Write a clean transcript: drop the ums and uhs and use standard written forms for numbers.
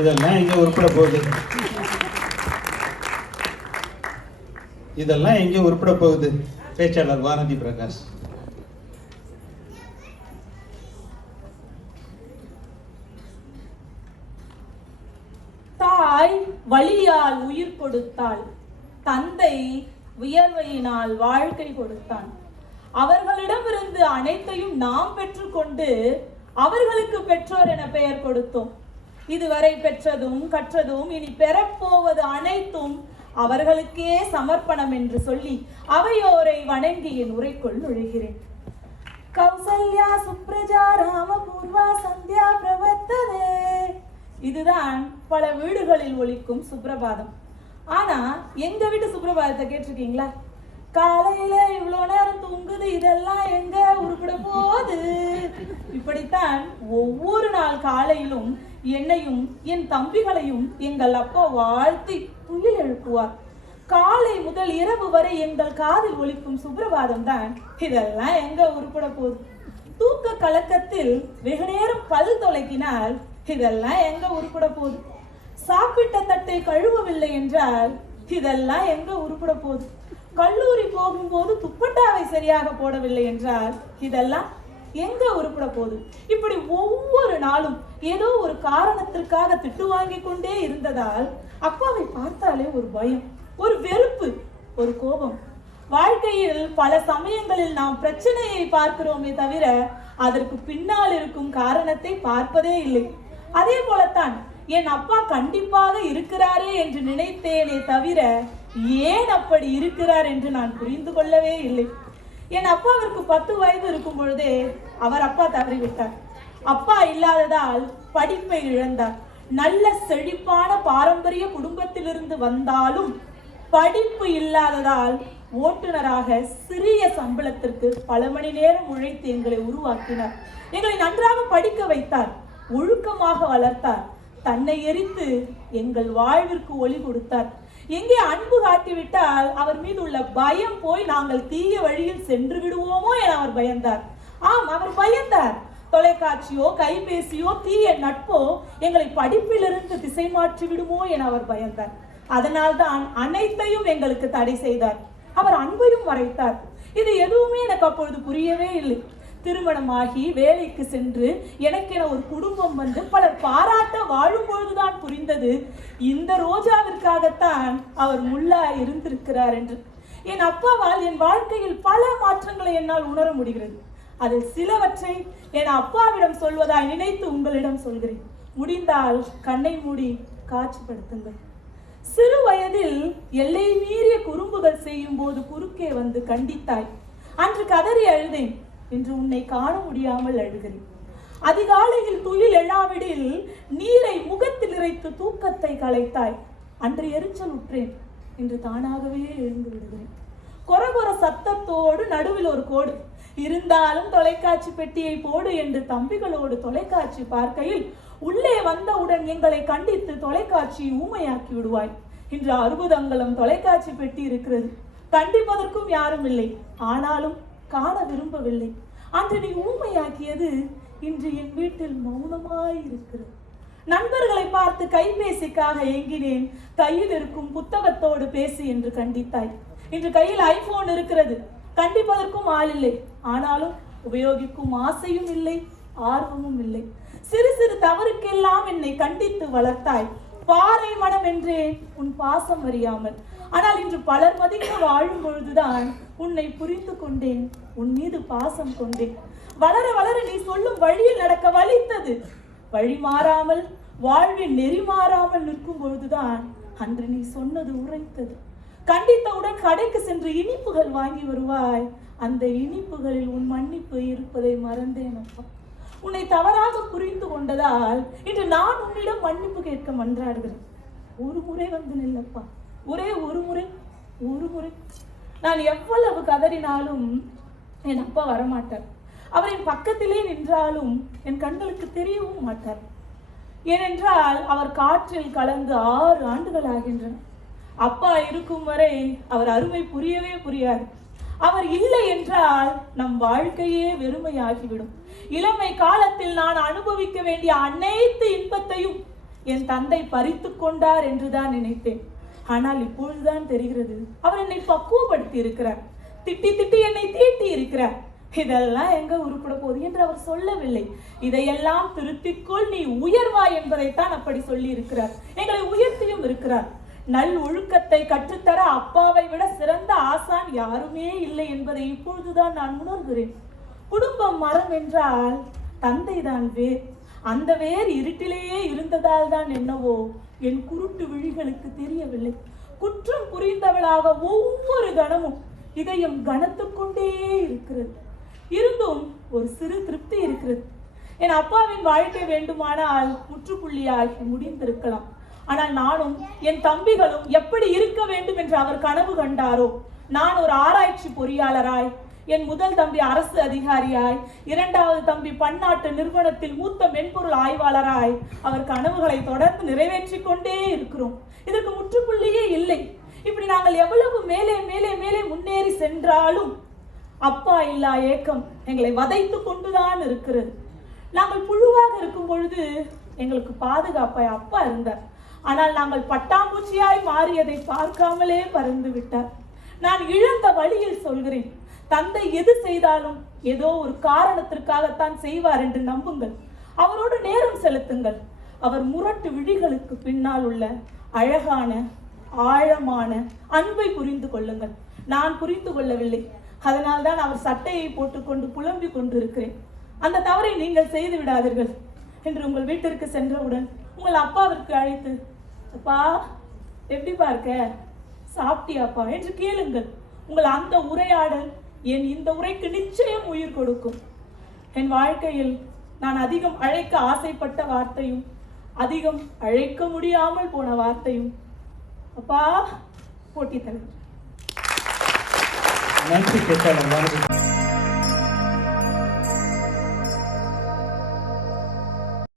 இதெல்லாம் எங்க உருப்பட போகுது? இதெல்லாம் எங்க உருப்பட போகுது? பேச்சாளர் வானதி பிரகாஷ். தாய் வலியால் உயிர் கொடுத்தாள், தந்தை வியர்வையினால் வாழ்க்கை கொடுத்தான். அவர்களிடமிருந்து அனைத்தையும் நாம் பெற்றுக்கொண்டு அவர்களுக்கு பெற்றோர் என பெயர் கொடுத்தோம். இதுவரை பெற்றதும் கற்றதும் இனி பெறப்போவது அனைத்தும் அவர்களுக்கே சமர்ப்பணம் என்று சொல்லி அவையோரை வணங்கி என் உரைக்குள் நுழைகிறேன். கௌசல்யா சுப்ரஜா ராம பூர்வா சந்தியா பிரவர்த்ததே. இதுதான் பல வீடுகளில் ஒலிக்கும் சுப்ரபாதம். ஆனா எங்க வீட்டு சுப்ரபாதத்தை கேட்டிருக்கீங்களா? காலையில இவ்வளவு நேரம் தூங்குது, இதெல்லாம் எங்க உருப்பட போகுது? இப்படித்தான் ஒவ்வொரு நாள் காலையிலும் என்னையும் என் தம்பிகளையும் எங்கள் அப்பா வாழ்த்தி துயில் எழுப்புவார். காலை முதல் இரவு வரை எங்கள் காதில் ஒலிக்கும் சுப்ரபாதம் தான் இதெல்லாம் எங்க உருப்பட போகுது? தூக்க கலக்கத்தில் வெகு நேரம் பல் தொலைக்கினால் இதெல்லாம் எங்க உருப்பட போகுது? சாப்பிட்ட தட்டை கழுவவில்லை என்றால் இதெல்லாம் எங்க உருப்பட போகுது? கல்லூரி போகும்போது துப்பட்டாவை சரியாக போடவில்லை என்றால் இதெல்லாம் எங்க உருப்பட போகுது? இப்படி ஒவ்வொரு நாளும் ஏதோ ஒரு காரணத்திற்காக திட்டு வாங்கி கொண்டே இருந்ததால் அப்பாவை பார்த்தாலே ஒரு பயம், ஒரு வெறுப்பு, ஒரு கோபம். வாழ்க்கையில் பல சமயங்களில் நாம் பிரச்சனையை பார்க்கிறோமே தவிர அதற்கு பின்னால் இருக்கும் காரணத்தை பார்ப்பதே இல்லை. அதே போலத்தான் என் அப்பா கண்டிப்பாக இருக்கிறாரே என்று நினைத்தேனே தவிர ஏன் அப்படி இருக்கிறார் என்று நான் புரிந்து கொள்ளவே இல்லை. என் அப்பாவிற்கு 10 வயது இருக்கும் பொழுதே அவர் அப்பா தவறிவிட்டார். அப்பா இல்லாததால் படிப்பை இழந்தார். நல்ல செழிப்பான பாரம்பரிய குடும்பத்திலிருந்து வந்தாலும் படிப்பு இல்லாததால் ஓட்டுநராக சிறிய சம்பளத்திற்கு பல மணி நேரம் உழைத்து எங்களை உருவாக்கினார். எங்களை நன்றாக படிக்க வைத்தார், ஒழுக்கமாக வளர்த்தார், தன்னை எரித்து எங்கள் வாழ்விற்கு ஒளி கொடுத்தார். எங்கே அன்பு காட்டிவிட்டால் அவர் மீது உள்ள பயம் போய் நாங்கள் தீய வழியில் சென்று விடுவோமோ என அவர் பயந்தார். ஆம், அவர் பயந்தார். தொலைக்காட்சியோ கைபேசியோ தீய நட்போ எங்களை படிப்பிலிருந்து திசை மாற்றி விடுமோ என அவர் பயந்தார். அதனால்தான் அனைத்தையும் எங்களுக்கு தடை செய்தார். அவர் அன்பையும் மறைத்தார். இது எதுவுமே எனக்கு அப்பொழுது புரியவே இல்லை. திருமணமாகி வேலைக்கு சென்று எனக்கென ஒரு குடும்பம் வந்து பலர் பாராட்ட வாழும் பொழுதுதான் புரிந்தது இந்த ரோஜாவிற்காகத்தான் அவர் முள்ளா இருந்திருக்கிறார் என்று. என் அப்பாவால் என் வாழ்க்கையில் பல மாற்றங்களை என்னால் உணர முடிகிறது. அதில் சிலவற்றை என் அப்பாவிடம் சொல்வதாய் நினைத்து உங்களிடம் சொல்கிறேன். முடிந்தால் கண்ணை மூடி காட்சிப்படுத்துங்கள். சிறு வயதில் எல்லை மீறிய குறும்புகள் செய்யும் போது குறுக்கே வந்து கண்டித்தாய். அன்று கதறி அழுதேன், இன்று உன்னை காண முடியாமல் அழுகிறேன். அதிகாலையில் துயில் எழாவிடில் நீரை முகத்தில் இறைத்து தூக்கத்தை கலைத்தாய். அன்று எரிச்சல் உற்றேன், இன்று தானாகவே எழுந்து விடுகிறேன். கொரகொர சத்தத்தோடு நடுவில் ஒரு கோடு இருந்தாலும் தொலைக்காட்சி பெட்டியை போடு என்று தம்பிகளோடு தொலைக்காட்சி பார்க்கையில் உள்ளே வந்தவுடன் எங்களை கண்டித்து தொலைக்காட்சியை ஊமையாக்கி விடுவாய். இன்று 60 அங்குலம் தொலைக்காட்சி பெட்டி இருக்கிறது. கண்டிப்பதற்கும் யாரும் இல்லை, ஆனாலும் காண விரும்பவில்லை. அன்று நீ ஊமையாக்கியது இன்று என் வீட்டில் மௌனமாய் இருக்கிறது. நண்பர்களை பார்த்து கைபேசிக்காக ஏங்கினேன். கையில் இருக்கும் புத்தகத்தோடு பேசி என்று கண்டித்தாய். இன்று கையில் ஐபோன் இருக்கிறது. கண்டிப்பதற்கும் ஆள் இல்லை, ஆனாலும் உபயோகிக்கும் ஆசையும் இல்லை, ஆர்வமும் இல்லை. சிறு சிறு தவறுக்கெல்லாம் என்னை கண்டித்து வளர்த்தாய். பாறை மனம் என்றேன் உன் பாசம் அறியாமல். ஆனால் இன்று பலர் மதிக்க வாழும் பொழுதுதான் உன்னை புரிந்து கொண்டேன், உன் மீது பாசம் கொண்டேன். வளர வளர நீ சொல்லும் வழியில் நடக்க வலித்தது. வழி மாறாமல் வாழ்வில் நெறி மாறாமல் நிற்கும் பொழுதுதான் அன்று நீ சொன்னது உரைத்தது. கண்டித்தவுடன் கடைக்கு சென்று இனிப்புகள் வாங்கி வருவாய். அந்த இனிப்புகளில் உன் மன்னிப்பு இருப்பதை மறந்தேன் அப்பா. உன்னை தவறாக புரிந்து கொண்டதால் இன்று நான் உன்னிடம் மன்னிப்பு கேட்க மன்றாடுகிறேன். ஒரு முறை வந்து நில்லப்பா, ஒரே ஒரு முறை. நான் எவ்வளவு கதறினாலும் என் அப்பா வரமாட்டார். அவரின் பக்கத்திலே நின்றாலும் என் கண்களுக்கு தெரியவும் மாட்டார். ஏனென்றால் அவர் காற்றில் கலந்து 6 ஆண்டுகள் ஆகின்றன. அப்பா இருக்கும் வரை அவர் அருமை புரியவே புரியாது. அவர் இல்லை என்றால் நம் வாழ்க்கையே வெறுமையாகிவிடும். இளமை காலத்தில் நான் அனுபவிக்க வேண்டிய அனைத்து இன்பத்தையும் என் தந்தை பறித்து கொண்டார் என்றுதான் நினைத்தேன். ஆனால் இப்பொழுதுதான் தெரிகிறது, அவர் என்னை பக்குவப்படுத்தி இருக்கிறார், திட்டி திட்டி என்னை தீட்டி இருக்கிறார். இதெல்லாம் எங்க உருப்பட போகுது என்று அவர் சொல்லவில்லை. இதையெல்லாம் திருத்திக்கொள், நீ உயர்வாய் என்பதைத்தான் அப்படி சொல்லி இருக்கிறார். எங்களை உயர்த்தியும் இருக்கிறார். நல் ஒழுக்கத்தை கற்றுத்தர அப்பாவை விட சிறந்த ஆசான் யாருமே இல்லை என்பதை இப்பொழுதுதான் நான் உணர்கிறேன். குடும்பம் மரம் என்றால் தந்தை தான் வேர். அந்த வேர் இருட்டிலேயே இருந்ததால் தான் என்னவோ என் குருட்டு விழிகளுக்கு தெரியவில்லை. குற்றம் புரிந்தவளாக ஒவ்வொரு கணமும் இதயம் கனத்துக்கொண்டே இருக்கிறது. இருந்தும் ஒரு சிறு திருப்தி இருக்கிறது. என் அப்பாவின் வாழ்க்கை வேண்டுமானால் முற்றுப்புள்ளியாகி முடிந்திருக்கலாம். ஆனால் நானும் என் தம்பிகளும் எப்படி இருக்க வேண்டும் என்று அவர் கனவு கண்டாரோ, நான் ஒரு ஆராய்ச்சி பொறியாளராய், என் முதல் தம்பி அரசு அதிகாரியாய், இரண்டாவது தம்பி பன்னாட்டு நிறுவனத்தில் மூத்த மென்பொருள் ஆய்வாளராய் அவர் கனவுகளை தொடர்ந்து நிறைவேற்றி கொண்டே இருக்கிறோம். இதற்கு முற்றுப்புள்ளியே இல்லை. இப்படி நாங்கள் எவ்வளவு மேலே மேலே மேலே முன்னேறி சென்றாலும் அப்பா இல்லா ஏக்கம் எங்களை வதைத்து கொண்டுதான் இருக்கிறது. நாங்கள் புழுவாக இருக்கும் பொழுது எங்களுக்கு பாதுகாப்பாய் அப்பா இருந்தார். ஆனால் நாங்கள் பட்டாம்பூச்சியாய் மாறியதை பார்க்காமலே பறந்து விட்டார். நான் இழந்த வழியில் சொல்கிறேன், தந்தை எது செய்தாலும் ஏதோ ஒரு காரணத்திற்காகத்தான் செய்வார் என்று நம்புங்கள். அவரோடு நேரம் செலுத்துங்கள். அவர் முரட்டு விழிகளுக்கு பின்னால் உள்ள அழகான ஆழமான அன்பை புரிந்து கொள்ளுங்கள். நான் புரிந்து கொள்ளவில்லை. அதனால்தான் அவர் சட்டையை போட்டுக்கொண்டு புலம்பிக் கொண்டிருக்கிறேன். அந்த தவறை நீங்கள் செய்து விடாதீர்கள் என்று உங்கள் வீட்டிற்கு சென்றவுடன் உங்கள் அப்பாவிற்கு அழைத்து, அப்பா எப்படி பார்க்க, சாப்பிட்டியாப்பா என்று கேளுங்கள். உங்கள் அந்த உரையாடல் என் இந்த உரைக்கு நிச்சயம் உயிர் கொடுக்கும். என் வாழ்க்கையில் நான் அதிகம் அழைக்க ஆசைப்பட்ட வார்த்தையும் அதிகம் அழைக்க முடியாமல் போன வார்த்தையும் அப்பா போட்டி தலைவர். நன்றி பேச்சாளர் வானதி.